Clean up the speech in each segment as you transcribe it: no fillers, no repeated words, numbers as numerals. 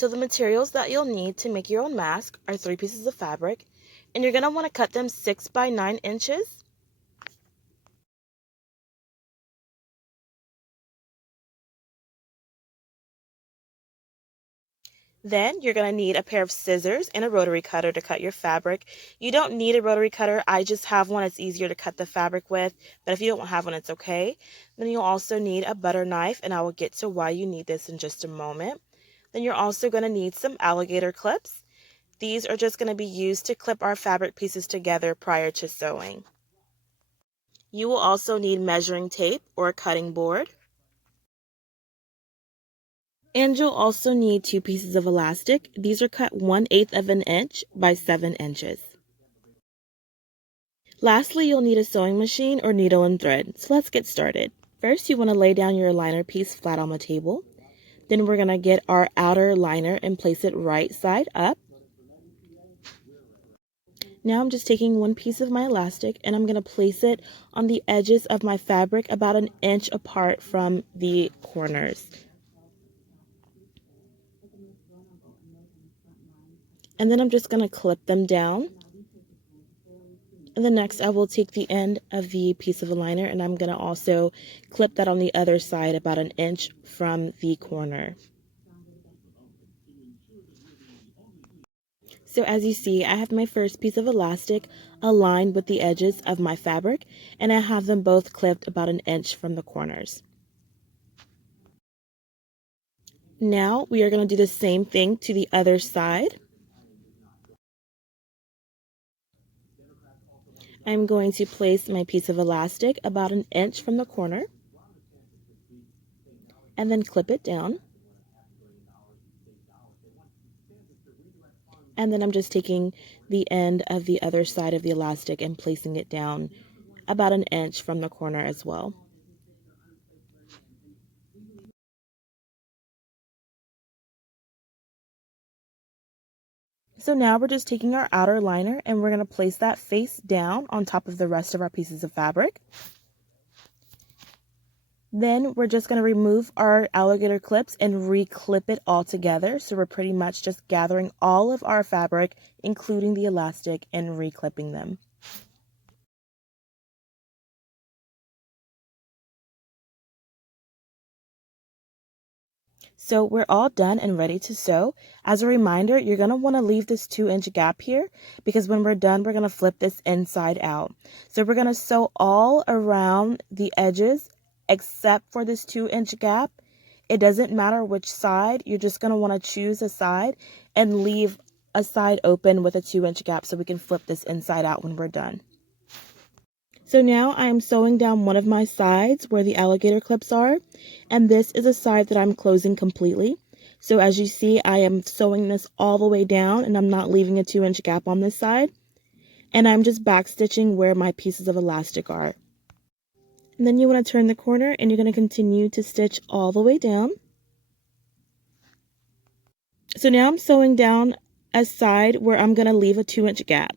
So the materials that you'll need to make your own mask are 3 pieces of fabric, and you're going to want to cut them 6 by 9 inches. Then you're going to need a pair of scissors and a rotary cutter to cut your fabric. You don't need a rotary cutter. I just have one. It's easier to cut the fabric with, but if you don't have one, it's okay. Then you'll also need a butter knife, and I will get to why you need this in just a moment. Then you're also going to need some alligator clips. These are just going to be used to clip our fabric pieces together prior to sewing. You will also need measuring tape or a cutting board. And you'll also need 2 pieces of elastic. These are cut 1/8 of an inch by 7 inches. Lastly, you'll need a sewing machine or needle and thread. So let's get started. First, you want to lay down your liner piece flat on the table. Then we're going to get our outer liner and place it right side up. Now I'm just taking 1 piece of my elastic and I'm going to place it on the edges of my fabric about an inch apart from the corners. And then I'm just going to clip them down. And then next I will take the end of the piece of a liner and I'm going to also clip that on the other side about an inch from the corner. So as you see, I have my first piece of elastic aligned with the edges of my fabric, and I have them both clipped about an inch from the corners. Now we are going to do the same thing to the other side. I'm going to place my piece of elastic about an inch from the corner and then clip it down. And then I'm just taking the end of the other side of the elastic and placing it down about an inch from the corner as well. So now we're just taking our outer liner and we're going to place that face down on top of the rest of our pieces of fabric. Then we're just going to remove our alligator clips and re-clip it all together. So we're pretty much just gathering all of our fabric, including the elastic, and re-clipping them. So we're all done and ready to sew. As a reminder, you're going to want to leave this 2-inch gap here because when we're done, we're going to flip this inside out. So we're going to sew all around the edges except for this 2-inch gap. It doesn't matter which side. You're just going to want to choose a side and leave a side open with a 2-inch gap so we can flip this inside out when we're done. So now I am sewing down one of my sides where the alligator clips are, and this is a side that I'm closing completely. So as you see, I am sewing this all the way down and I'm not leaving a 2-inch gap on this side. And I'm just back stitching where my pieces of elastic are. And then you want to turn the corner and you're going to continue to stitch all the way down. So now I'm sewing down a side where I'm going to leave a 2-inch gap.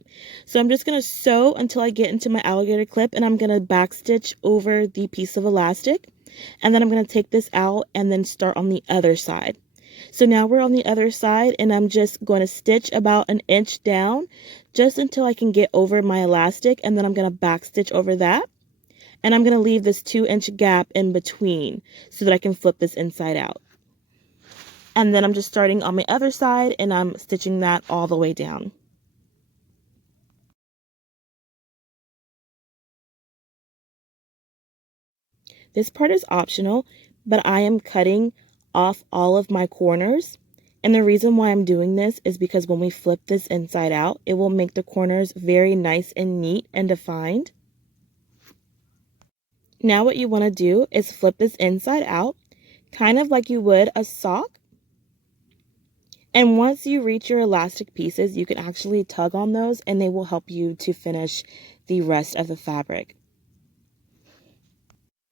So I'm just going to sew until I get into my alligator clip and I'm going to back stitch over the piece of elastic. And then I'm going to take this out and then start on the other side. So now we're on the other side and I'm just going to stitch about an inch down just until I can get over my elastic, and then I'm going to back stitch over that. And I'm going to leave this 2-inch gap in between so that I can flip this inside out. And then I'm just starting on my other side and I'm stitching that all the way down. This part is optional, but I am cutting off all of my corners. And the reason why I'm doing this is because when we flip this inside out, it will make the corners very nice and neat and defined. Now what you want to do is flip this inside out, kind of like you would a sock. And once you reach your elastic pieces, you can actually tug on those and they will help you to finish the rest of the fabric.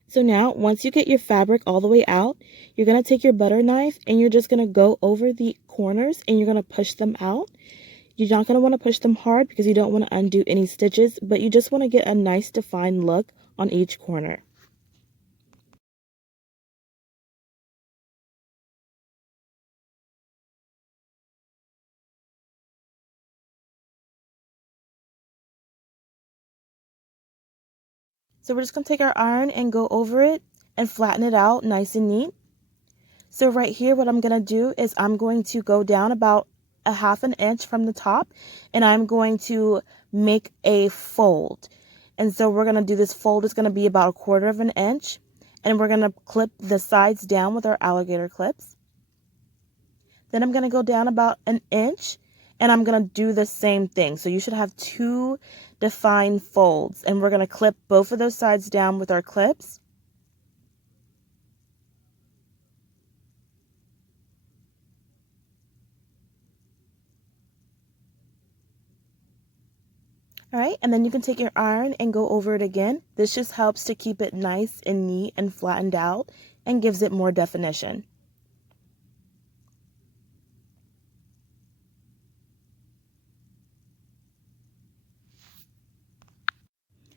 So now, once you get your fabric all the way out, you're going to take your butter knife and you're just going to go over the corners and you're going to push them out. You're not going to want to push them hard because you don't want to undo any stitches, but you just want to get a nice defined look on each corner. So we're just going to take our iron and go over it and flatten it out nice and neat. So right here, what I'm going to do is I'm going to go down about a 1/2 inch from the top, and I'm going to make a fold. And so we're going to do this fold is going to be about 1/4 inch, and we're going to clip the sides down with our alligator clips. Then I'm going to go down about 1 inch, and I'm going to do the same thing. So you should have 2 defined folds, and we're going to clip both of those sides down with our clips. All right, and then you can take your iron and go over it again. This just helps to keep it nice and neat and flattened out and gives it more definition.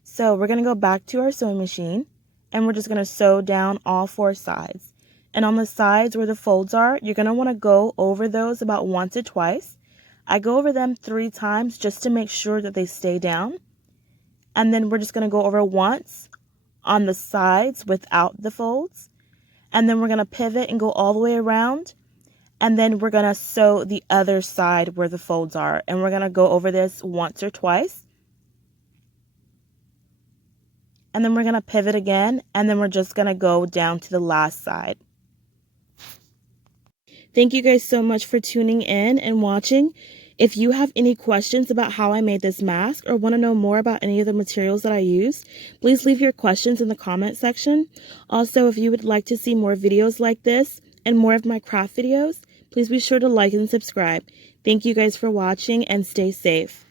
So we're going to go back to our sewing machine, and we're just going to sew down all 4 sides. And on the sides where the folds are, you're going to want to go over those about once or twice. I go over them 3 times just to make sure that they stay down. And then we're just going to go over once on the sides without the folds. And then we're going to pivot and go all the way around. And then we're going to sew the other side where the folds are. And we're going to go over this once or twice. And then we're going to pivot again. And then we're just going to go down to the last side. Thank you guys so much for tuning in and watching. If you have any questions about how I made this mask or want to know more about any of the materials that I used, please leave your questions in the comment section. Also, if you would like to see more videos like this and more of my craft videos, please be sure to like and subscribe. Thank you guys for watching and stay safe.